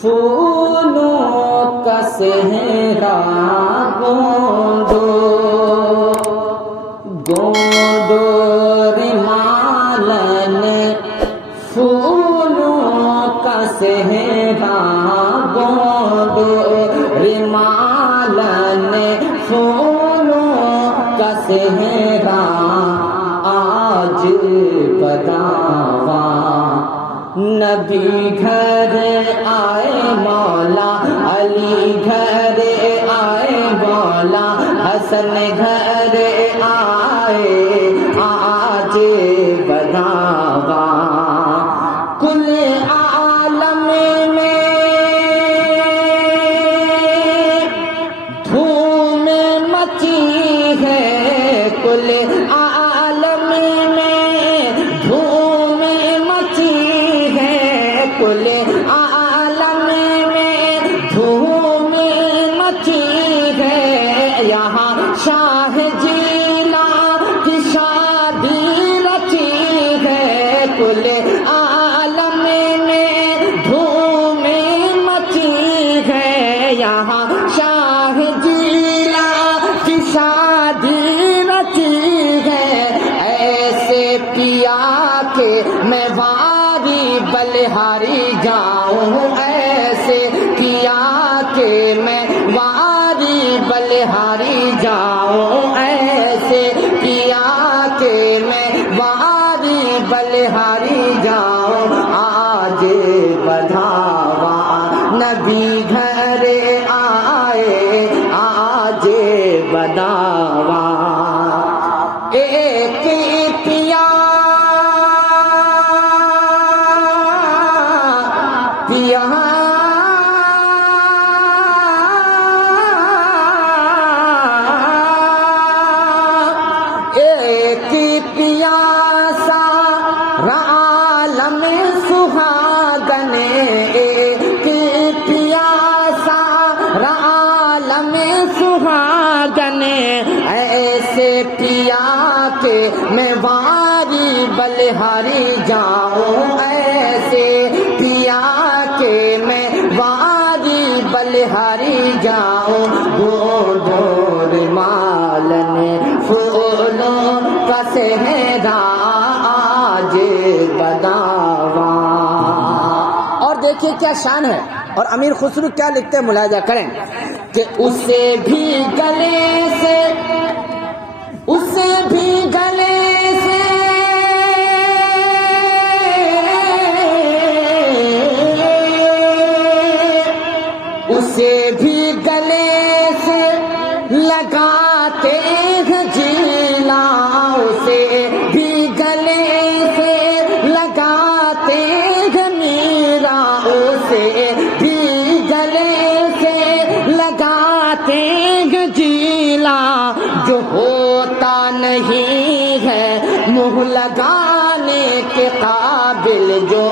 پھولوں کا صحرا گوندو گوندو رمالن پھولوں کا صحرا گوندو رمالن پھولوں کا صحرا آج بداوا نبی گھر آئے مولا علی گھر آئے مولا حسن گھر آئے آج بداوا کل عالم میں دھوم مچی ہے کل عالم میں دھوم مچی ہے کل عالم میں دھوم مچی ہے یہاں شاہ جیلا کی شادی رچی ہے کل عالم میں دھوم مچی ہے یہاں شاہ جیلا کی شادی رچی ہے ایسے پیا کے میں واری بلہاری جاؤں ایسے کیا کہ میں واری بلہاری جاؤں ایسے کیا کہ میں واری بلہاری جاؤں آج بدھاوا نبی گھر آئے آج بدھاوا ایک پیا پیا ایک پیاسا عالم سہاگن ایک پیاسا عالم سہاگن ایسے پیا کہ میں واری بلہاری جاؤں ایسے پیا کہ میں واری بلہاری جاؤں گوندو رمالن پھولوں کا صحرا آج بداوا اور دیکھیے کیا شان ہے اور امیر خسرو کیا لکھتے ہیں ملاحظہ کریں کہ اسے بھی گلے سے اسے بھی گلے سے اسے بھی گلے سے لگاتے ہیں جیلا اسے بھی گلے سے لگاتے ہیں میرا اسے بھی گلے سے لگاتے ہیں جیلا جو ہوتا نہیں ہے منہ لگانے کے قابل جو